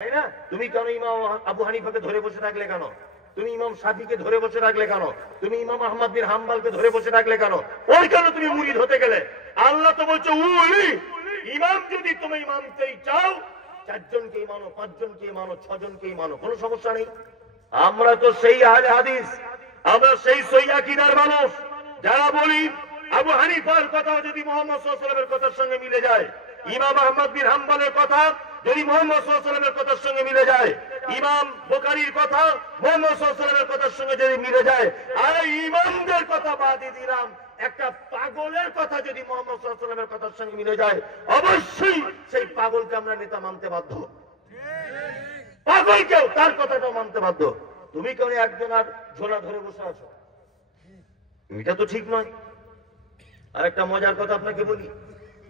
তাই না? তুমি কেন ইমাম আবু হানিফাকে ধরে বসে থাকলে কেন? তুমি ইমাম শাফিকে ধরে বসে রাখলে কেন? তুমি ইমাম আহমদ বিন হাম্বলকে ধরে বসে রাখলে কেন? ওই কেন তুমি মুরিদ হতে গেলে? আল্লাহ তো বলছে ইমাম যদি তুমি মানতেই চাও, 4 জনকেই মানো, 5 জনকেই মানো, 6 জনকেই মানো, কোনো সমস্যা নেই। আমরা তো সেই আহলে হাদিস, আমরা সেই সহিহ আকীদার মানুষ যারা বলি আবু হানিফার কথা যদি মুহাম্মদ সাল্লাল্লাহু আলাইহি ওয়াসাল্লামের কথার সঙ্গে মিলে যায়, ইমাম আহমদ বিন হাম্বলের কথা যদি মুহাম্মদ সাল্লাল্লাহু আলাইহি ওয়াসাল্লামের কথার সঙ্গে মিলে যায়, ইমাম বুখারীর কথা মুহাম্মদ সাল্লাল্লাহু আলাইহি ওয়াসাল্লামের কথার সঙ্গে যদি মিলে যায়, আর ইমামদের কথা বাদই দিলাম, একটা পাগলের কথা যদি মুহাম্মদ সাল্লাল্লাহু আলাইহি ওয়াসাল্লামের কথার সঙ্গে মিলে যায়, অবশ্যই সেই পাগলকে আমরা নেতা মানতে বাধ্য। পাগলকেও তার কথাটাও মানতে বাধ্য। তুমি কেন একজন আর ঝোলা ধরে বসে আছো? এটা তো ঠিক নয়। আর একটা মজার কথা আপনাকে বলি,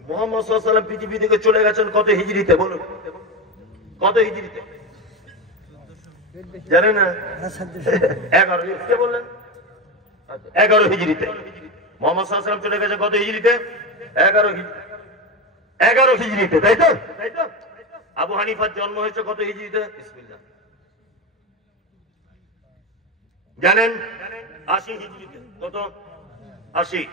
মুহাম্মদ সাল্লাল্লাহু আলাইহি ওয়াসাল্লাম পৃথিবী থেকে চলে গেছেন কত হিজরিতে? বলুন, কত হিজরিতে? জানেন না? 11। কে বললেন? 11 হিজরিতে মুহাম্মদ সাল্লাল্লাহু আলাইহি ওয়াসাল্লাম চলে গেছে কত হিজরিতে? 11 হিজরিতে, তাই তো? আবু হানিফার জন্ম হয়েছে কত হিজরিতে? বিসমিল্লাহ, জানেন? 80 হিজরিতে। কত? 80।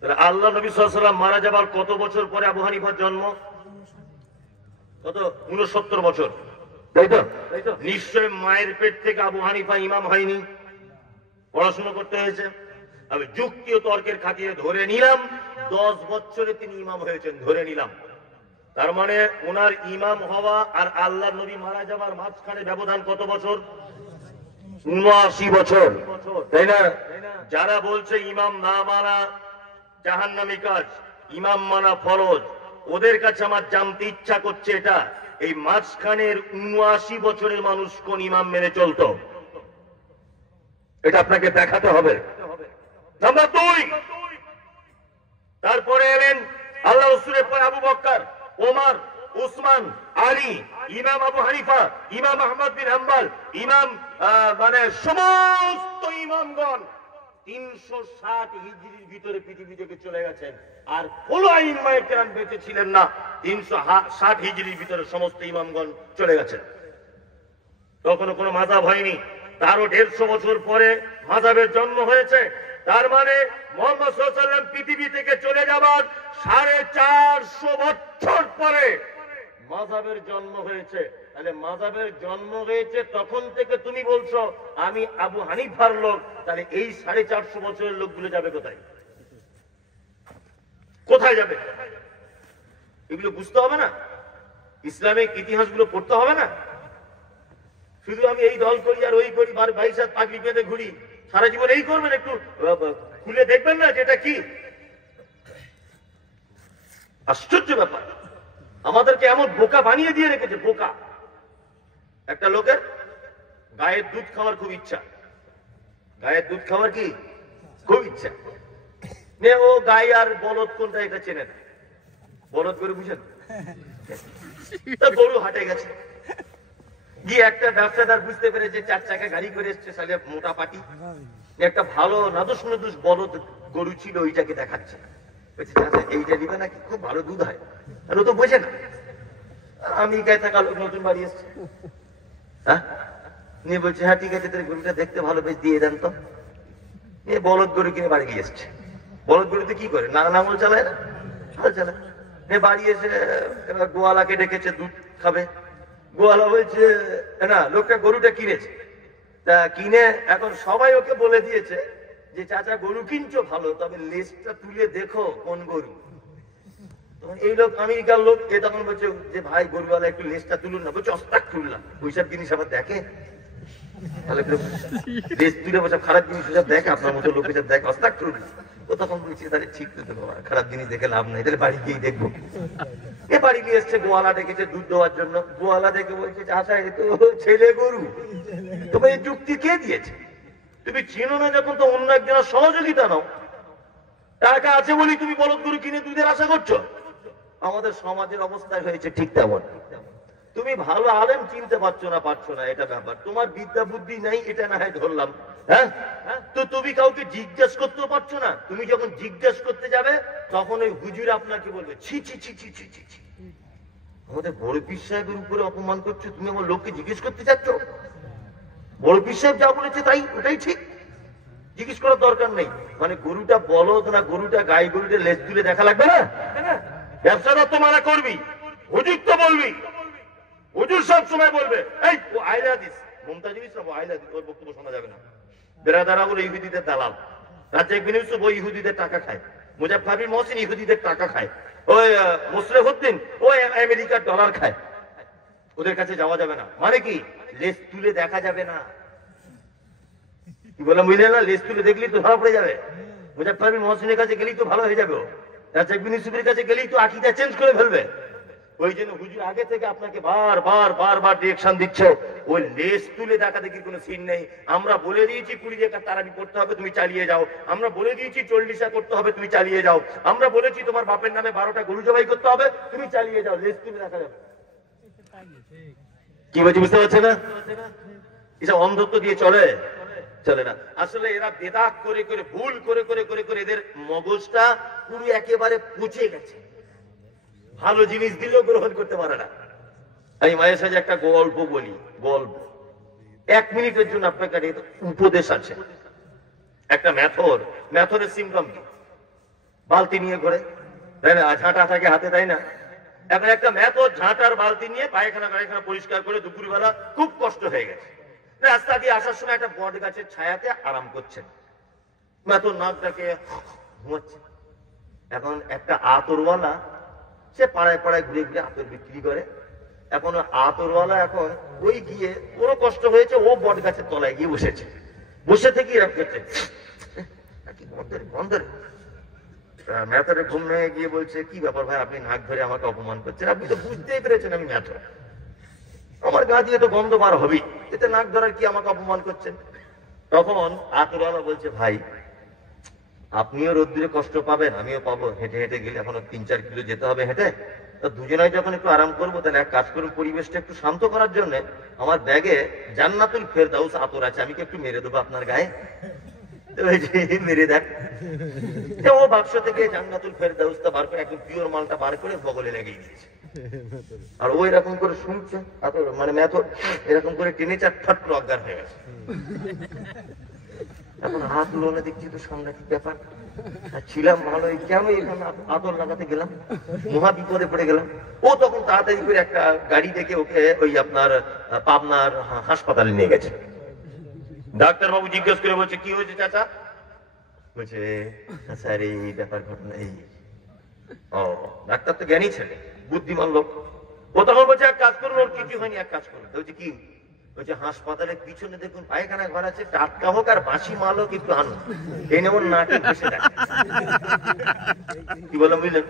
তাহলে আল্লাহ নবী সাল্লাল্লাহু আলাইহি ওয়াসাল্লাম মারা যাবার কত বছর পরে আবু হানিফার জন্ম? কত? 69 বছর, তাই তো? নিশ্চয় মায়ের পেট থেকে আবু হানিফা ইমাম হয়নি, পড়াশোনা করতে হয়েছে। আমি যুক্তি ও তর্কের খাতিরে ধরে নিলাম 10 বছরে তিনি ইমাম হয়েছেন, ধরে নিলাম। তার মানে ওনার ইমাম হওয়া আর আল্লাহ নবী মারা যাবার মাঝখানে ব্যবধান কত বছর? 79 বছর, তাই না? যারা বলছে ইমাম না মানা জাহান্নামী কাজ, ইমাম মানা ফরজ, ওদের কাছে আমার জানতে ইচ্ছা করছে এটা, এই মাঝখানের 79 বছরের মানুষ কোন ইমাম মেনে চলতো? এটা আপনাকে দেখাতে হবে। নাম্বার 2, তারপরে এলেন আল্লাহ রাসূলের পরে আবু বকর, ওমর, উসমান, আলী, ইমাম আবু হানিফা, ইমাম আহমদ বিন হাম্বল, ইমাম মানে সমস্ত ইমামগণ 360 হিজরির ভিতরে পৃথিবী থেকে চলে গেছেন। আর কোন আইম্মায়ে কেরাম বেঁচে ছিলেন না, 360 হিজরির ভিতরে সমস্ত ইমামগণ চলে গেছেন। তখনও কোনো মাযহাব হয়নি। তারও 150 বছর পরে মাযহাবের জন্ম হয়েছে। তার মানে মুহাম্মদ সাল্লাল্লাহু আলাইহি ওয়াসাল্লাম পৃথিবী থেকে চলে যাবার 450 বছর পরে মাযহাবের জন্ম হয়েছে। তাহলে মাযহাবের জন্ম হয়েছে তখন থেকে তুমি বলছো আমি আবু হানিফার লোক, তাহলে এই 450 বছরের লোকগুলো যাবে কোথায়? কোথায় যাবে? এগুলো বুঝতে হবে না? ইসলামিক ইতিহাসগুলো পড়তে হবে না? শুধু আমি এই দল করি আর ওই করি, ভাই সাথে পাগড়ি বেঁধে ঘুরি, সারা জীবন এই করবেন? একটু খুলে দেখবেন না যেটা কি? আশ্চর্য ব্যাপার, আমাদেরকে এমন বোকা বানিয়ে দিয়ে রেখেছে, বোকা। একটা লোকের গায়ের দুধ খাওয়ার খুব ইচ্ছা, গায়ের দুধ খাওয়ার কি খুব ইচ্ছা, ও গায়ে আর বলদ কোনটা এটা চেনে না। বলদ গরু বুঝেন? গরু হাটে গেছে, গিয়ে একটা ব্যবসাদার বুঝতে পেরেছে 4 চাকা গাড়ি করে এসছে, সালে মোটা পাটি, একটা ভালো নাদুস নাদুস বলদ গরু ছিল, ওইটাকে দেখাচ্ছে। এইটা নিবে নাকি? খুব ভালো দুধ হয়। আর ও তো বোঝে না, আমি গায়ে থাকা লোক, নতুন বাড়ি এসছে, হ্যাঁ নিয়ে বলছে হ্যাঁ ঠিক আছে, তোর গরুটা দেখতে ভালো, বেশ দিয়ে দেন তো। নিয়ে বলদ গরু কিনে বাড়ি গিয়ে এসছে। বলদ গরুতে কি করে? নাঙল চালায় না, হাল চালায়। নিয়ে বাড়ি এসে এবার গোয়ালাকে ডেকেছে, দুধ খাবে। গোয়ালা বলছে না, লোকটা গরুটা কিনেছে, তা কিনে এখন সবাই ওকে বলে দিয়েছে যে চাচা গরু কিনছো ভালো, তবে লেজটা তুলে দেখো কোন গরু। এই লোক আমেরিকার লোক, এ তখন বলছে যে ভাই গরুওয়ালা একটু লেজটা তুলুন না। বলছে অস্তাক তুললাম। ওইসব জিনিস আবার দেখে? তাহলে লেজ তুলে বসে খারাপ জিনিস ওসব দেখে? আপনার মতো লোক এসব দেখে? অস্তাক তুললাম। ও তখন বলছে তাহলে ঠিক তো, খারাপ জিনিস দেখে লাভ নাই, তাহলে বাড়ি গিয়ে দেখবো। এ বাড়ি নিয়ে এসছে, গোয়ালা ডেকেছে দুধ দেওয়ার জন্য। গোয়ালা দেখে বলছে আচ্ছা এ তো ছেলে গরু, তোমার এই যুক্তি কে দিয়েছে? তুমি চিনো না যখন, তো অন্য একজনের সহযোগিতা নাও। টাকা আছে বলি তুমি বলদ গরু কিনে দুধের আশা করছো? আমাদের সমাজের অবস্থায় হয়েছে ঠিক তেমন। তুমি ভালো আলেম চিনতে পারছো না, এটা ব্যাপার। তোমার বিদ্যা বুদ্ধি নাই, এটা না হয় ধরলাম, হ্যাঁ, তো তুমি কাউকে জিজ্ঞেস করতে পারছো না। তুমি যখন জিজ্ঞেস করতে যাবে তখন ওই হুজুর আপনাকে বলবে ছি ছি ছি ছি ছি ছি ছি, আমাদের বড় পীর সাহেবের উপরে অপমান করছো, তুমি আমার লোককে জিজ্ঞেস করতে চাচ্ছ? বড় পীর সাহেব যা বলেছে তাই ওটাই ঠিক, জিজ্ঞেস করার দরকার নেই। মানে গরুটা বলদ না গরুটা গাই, গরুটা লেজ তুলে দেখা লাগবে না? ব্যবসাদার তো মানা করবি, হুজুর তো বলবি, হুজুর সব সময় বলবে এই ও আইলা দিস মমতাজুল ইসলাম ও আইলা দিস, ওর বক্তব্য শোনা যাবে না। বেরাদারা বলে ইহুদিদের দালাল, রাজ্জাক বিন ইউসুফ ওই ইহুদিদের টাকা খায়, মুজাফফর বিন মহসিন ইহুদিদের টাকা খায়, ওই মুশরিফউদ্দিন ওই আমেরিকার ডলার খায়, ওদের কাছে যাওয়া যাবে না। মানে কি লেজ তুলে দেখা যাবে না, কি বলে বুঝলে না? লেজ তুলে দেখলেই তো ধরা পড়ে যাবে। মুজাফফর বিন মহসিনের কাছে গেলেই তো ভালো হয়ে যাবে, রাজ্জাক বিন ইউসুফের কাছে গেলেই তো আকীদা চেঞ্জ করে ফেলবে। ওই জন্য হুজুর আগে থেকে আপনাকে বারবার ডিরেকশন দিচ্ছে, ওই লেজ তুলে দেখা দেখি কোনো সিন নেই। আমরা বলে দিয়েছি 20 টাকা তারাবি করতে হবে, তুমি চালিয়ে যাও। আমরা বলে দিয়েছি 40 করতে হবে, তুমি চালিয়ে যাও। আমরা বলেছি তোমার বাপের নামে 12টা গরু জবাই করতে হবে, তুমি চালিয়ে যাও। লেজ তুলে দেখা যাবে কি বলছি বুঝতে পারছে না? এসব অন্ধত্ব দিয়ে চলে চলে না। আসলে এরা বেদাত করে করে ভুল করে করে করে করে এদের মগজটা পুরো একেবারে পচে গেছে, ভালো জিনিস দিলেও গ্রহণ করতে পারে না। আমি মায়ের সাথে একটা গল্প বলি, গল্প 1 মিনিটের জন্য আপনার কাছে উপদেশ আছে। একটা ম্যাথরের সিম্পটম কি? বালতি নিয়ে ঘোরে, তাই না? ঝাঁটা থাকে হাতে, তাই না? এখন একটা ম্যাথর ঝাঁটার বালতি নিয়ে পায়খানা পরিষ্কার করে দুপুরবেলা খুব কষ্ট হয়ে গেছে, রাস্তা দিয়ে আসার সময় একটা বট গাছের ছায়াতে আরাম করছেন। ম্যাথর নাকটাকে ঘুমাচ্ছে। এখন একটা আতরওয়ালা সে পাড়ায় পাড়ায় ঘুরে ঘুরে আতর বিক্রি করে। এখন আতরওয়ালা এখন ওই গিয়ে ওরও কষ্ট হয়েছে, ও বট গাছের তলায় গিয়ে বসেছে। বসে থেকে এরকম করছে, ম্যাথরে ঘুম ভেঙে গিয়ে বলছে কি ব্যাপার ভাই, আপনি নাক ধরে আমাকে অপমান করছেন? আপনি তো বুঝতেই পেরেছেন আমি ম্যাথর, আমার গা দিয়ে তো গন্ধ বার হবেই, এতে নাক ধরার কি আমাকে অপমান করছেন? তখন আতরওয়ালা বলছে ভাই আপনিও রোদ্দুরে কষ্ট পাবেন, আমিও পাবো, হেঁটে হেঁটে গেলে এখনো 3-4 কিলো যেতে হবে হেঁটে, তো দুজনাই যখন একটু আরাম করবো, তাহলে এক কাজ করুন, পরিবেশটা একটু শান্ত করার জন্য আমার ব্যাগে জান্নাতুল ফেরদাউস আতর আছে, আমি কি একটু মেরে দেবো আপনার গায়ে? মেরে দেখ। ও বাক্স থেকে জান্নাতুল ফেরদাউসটা বার করে একদম পিওর মালটা বার করে বগলে লেগে দিয়েছে। আর ও এরকম করে শুনছে, মানে ম্যাথর এরকম করে টেনে চাট করে অজ্ঞান হয়ে গেছে। এখন হাত লোনে দেখছি তো সাংঘাতিক ব্যাপার, ছিলাম ভালো, কেন এখানে আতর লাগাতে গেলাম, মহা বিপদে পড়ে গেলাম। ও তখন তাড়াতাড়ি করে একটা গাড়ি ডেকে ওকে ওই আপনার পাবনার হাসপাতালে নিয়ে গেছে। ডাক্তার বাবু জিজ্ঞেস করে বলছে কি হয়েছে চাচা? বলছে স্যার এই ব্যাপার ঘটনা এই। ও ডাক্তার তো জ্ঞানী ছেলে, বুদ্ধিমান লোক। ও তখন বলছে এক কাজ করুন, ওর কিছু হয়নি, এক কাজ করুন। বলছে কি? বলছে হাসপাতালের পিছনে দেখুন পায়খানা ঘর আছে, টাটকা হোক আর বাসি মাল হোক একটু আনুন, এনে ওর নাকে বসে দেখ। কি বললাম বুঝলেন?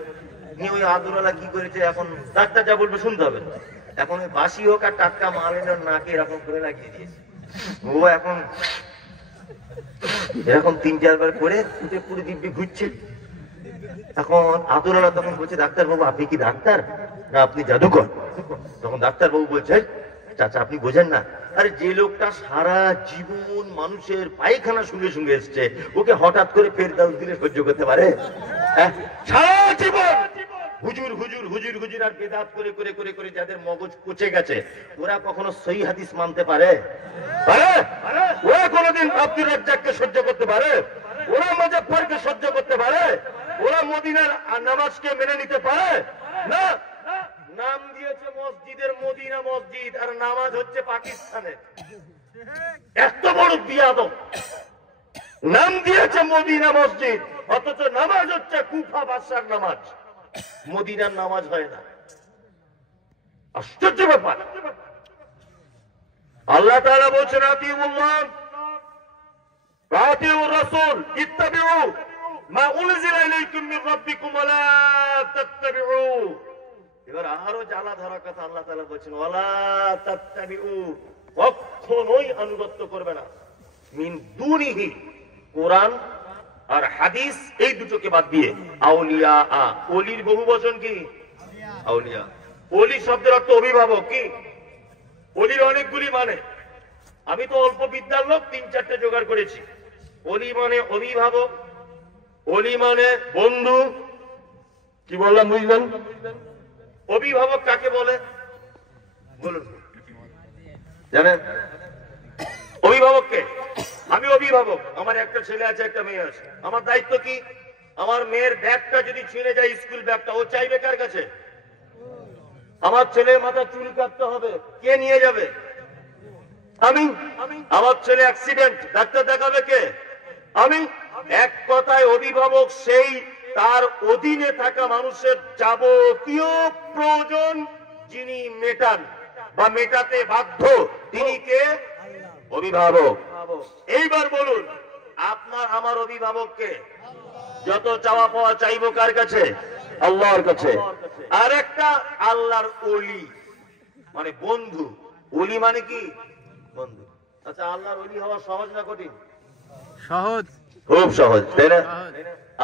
নিয়ে ওই আদুরওয়ালা কি করেছে, এখন ডাক্তার যা বলবে শুনতে হবে। এখন ওই বাসি হোক আর টাটকা মাল এনে ওর নাকে এরকম করে লাগিয়ে দিয়েছে। ও এখন এরকম 3-4 বার করে পুরো দিব্যি ঘুরছে। এখন আদুরওয়ালা তখন বলছে ডাক্তার বাবু আপনি কি ডাক্তার না আপনি জাদুকর? তখন ডাক্তার বাবু বলছে চাচা আপনি বোঝেন না, আরে যে লোকটা সারা জীবন মানুষের পায়খানা শুনে শুনে এসছে, ওকে হঠাৎ করে ফেরদাউস দিলে সহ্য করতে পারে? সারা জীবন হুজুর হুজুর হুজুর হুজুর আর বেদাত করে করে করে করে যাদের মগজ পচে গেছে, ওরা কখনো সহিহ হাদিস মানতে পারে? ওরা কোনোদিন আব্দুর রাজ্জাককে সহ্য করতে পারে? ওরা মুজাফফরকে সহ্য করতে পারে? ওরা মদিনার নামাজকে মেনে নিতে পারে না? নাম দিয়েছে মসজিদের মদিনা মসজিদ, আর নামাজ হচ্ছে পাকিস্তানে। এত বড় বিয়াদব, নাম দিয়েছে মদিনা মসজিদ, অথচ নামাজ হচ্ছে কুফা বাদশার নামাজ, মদিনার নামাজ হয় না। আশ্চর্য ব্যাপার। আল্লাহ তাআলা বলছেন আতিউল্লাহ ওয়া আতিউর রাসূল ইত্তাবিউ মা উনজিলা ইলাইকুম মির রাব্বিকুম ওয়া লা তাত্তাবিউ। এবার আরো জ্বালা ধরা কথা আল্লাহ তাআলা বলছেন ওয়ালা তাত্তাবিউ, কখনোই আনুগত্য করবে না, মিন দুনিহি, কোরআন আর হাদিস এই দুটোকে বাদ দিয়ে, আউলিয়া। ওলির বহু বচন কি? আউলিয়া। ওলি শব্দের অর্থ অভিভাবক। কি? ওলির অনেকগুলি মানে, আমি তো অল্প বিদ্যার লোক, 3-4টে জোগাড় করেছি। ওলি মানে অভিভাবক, ওলি মানে বন্ধু, কি বললাম বুঝলেন? অভিভাবক কাকে বলে বলুন, জানেন? অভিভাবককে, আমি অভিভাবক, আমার একটা ছেলে আছে একটা মেয়ে আছে, আমার দায়িত্ব কি? আমার মেয়ের ব্যাগটা যদি ছিঁড়ে যায়, স্কুল ব্যাগটা, ও চাইবে কার কাছে? আমার ছেলের মাথা চুল কাটতে হবে, কে নিয়ে যাবে? আমি। আমার ছেলে অ্যাক্সিডেন্ট, ডাক্তার দেখাবে কে? আমি। এক কথায় অভিভাবক সেই তার অধীনে থাকা মানুষের যাবতীয় প্রয়োজন যিনি মেটান বা মেটাতে বাধ্য, তিনি কে? অভিভাবক। এইবার বলুন, আপনার আমার অভিভাবককে যত চাওয়া পাওয়া চাইবো কার কাছে? আল্লাহর কাছে। আর একটা আল্লাহর ওলি মানে বন্ধু। ওলি মানে কি? বন্ধু। আচ্ছা, আল্লাহর ওলি হওয়া সহজ না কঠিন? সহজ, খুব সহজ, তাই না?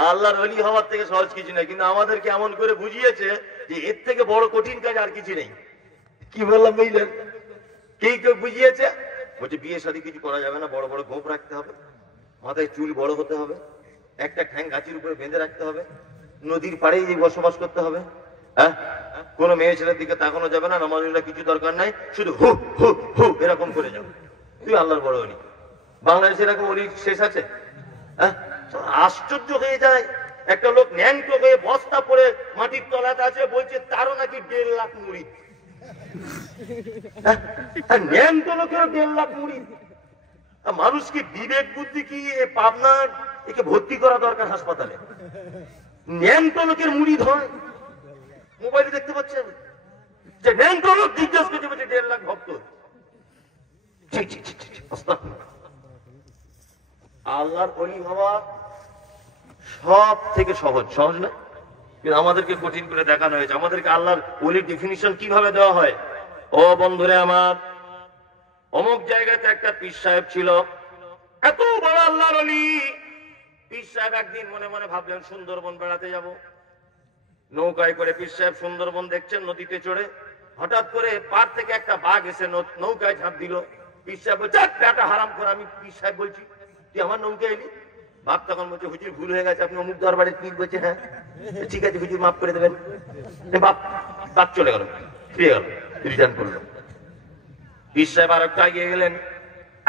আল্লাহর ওলি হওয়ার থেকে সহজ কিছু নেই, কিন্তু আমাদেরকে এমন করে বুঝিয়েছে যে এর থেকে বড় কঠিন কাজ আর কিছু নেই। কি বললাম বুঝলেন? কেউ বুঝিয়েছে, বলছে বিয়ে শাদী কিছু করা যাবে না, বড় বড় গোপ রাখতে হবে, মাথায় চুল বড় হতে হবে, একটা ঠ্যাং গাছের উপরে বেঁধে রাখতে হবে, নদীর পাড়েই বসবাস করতে হবে, হ্যাঁ, কোন মেয়ে ছেলের দিকে তাকানো যাবে না, নামাজের কিছু দরকার নাই, শুধু হু হু হু এরকম করে যাবে। তুই আল্লাহর বড় ওলি। বাংলাদেশে এরকম ওলি শেষ আছে? আশ্চর্য হয়ে যায়, একটা লোক ন্যাংটো হয়ে বস্তা পরে মাটির তলাতে আছে, বলছে তারও নাকি 1.5 লাখ মুরিদ। ন্যাংটো লোকের 1.5 লাখ মুরিদ। মানুষ কি বিবেক বুদ্ধি কি পাবনার একে ভর্তি করা দরকার হাসপাতালে? ন্যাংটো লোকের মুরিদ হয়? মোবাইলে দেখতে পাচ্ছেন যে ন্যাংটো লোক জিজ্ঞেস করছে, বলছে 1.5 লাখ ভক্ত। আল্লাহর ওলি হওয়া সব থেকে সহজ, সহজ না? কিন্তু আমাদেরকে কঠিন করে দেখানো হয়েছে। আমাদেরকে আল্লাহর ওলির ডেফিনিশন কিভাবে দেওয়া হয়? ও বন্ধুরে আমার, অমুক জায়গাতে একটা পীর সাহেব ছিল, এত বড় আল্লাহর ওলি। পীর সাহেব একদিন মনে মনে ভাবলেন সুন্দরবন বেড়াতে যাব। নৌকায় করে পীর সাহেব সুন্দরবন দেখছেন, নদীতে চড়ে হঠাৎ করে পার থেকে একটা বাঘ এসে নৌকায় ঝাঁপ দিল। পীর সাহেব বলছে, বেটা হারাম করে, আমি পীর সাহেব বলছি, তুই আমার নৌকায় এলি? বাঘ তখন বলছে, হুজুর ভুল হয়ে গেছে, আপনি অমুক দরবারের পীর। বলছে, হ্যাঁ ঠিক আছে হুজুর, মাফ করে দেবেন। বাঘ চলে গেল, ফিরে গেল, রিটার্ন করলো। পীর সাহেব আর একটু এগিয়ে গেলেন,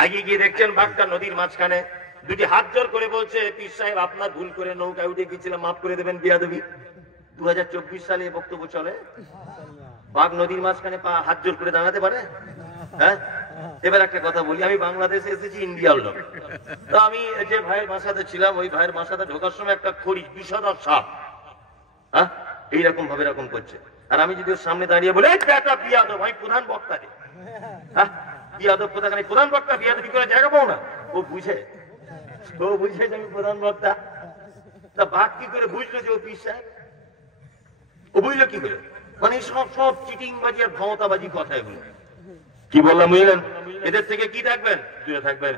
এগিয়ে গিয়ে দেখছেন বাঘটা নদীর মাঝখানে, দুটি হাত জোর করে বলছে, পীর সাহেব আপনার ভুল করে নৌকায় উঠে গেছিলাম, মাফ করে দেবেন, বিয়াদবি। 2024 সালে বক্তব্য চলে, বাঘ নদীর মাঝখানে হাত জোর করে দাঁড়াতে পারে? হ্যাঁ। এবার একটা কথা বলি, আমি বাংলাদেশে এসেছি, ইন্ডিয়ার লোক। তো আমি যে ভাইয়ের বাসাতে ছিলাম, ওই ভাইয়ের বাসাতে ঢোকার সময় একটা খড়ি বিষধর সাপ, হ্যাঁ, এইরকম ভাবে এরকম করছে। আর আমি যদি ওর সামনে দাঁড়িয়ে বলি, বেটা বিয়াদব, আমি প্রধান বক্তা রে, হ্যাঁ, বিয়াদব কোথাকার, প্রধান বক্তা, বিয়াদবি করে জায়গা পাও না। ও বুঝে যে আমি প্রধান বক্তা। তা বাঘ কি করে বুঝলো যে ও পীর সাহেব? ও বুঝলো কি করে? মানে সব চিটিংবাজি আর ক্ষমতাবাজি কথা এগুলো। কি বললাম বুঝলেন? এদের থেকে কি থাকবেন? দূরে থাকবেন।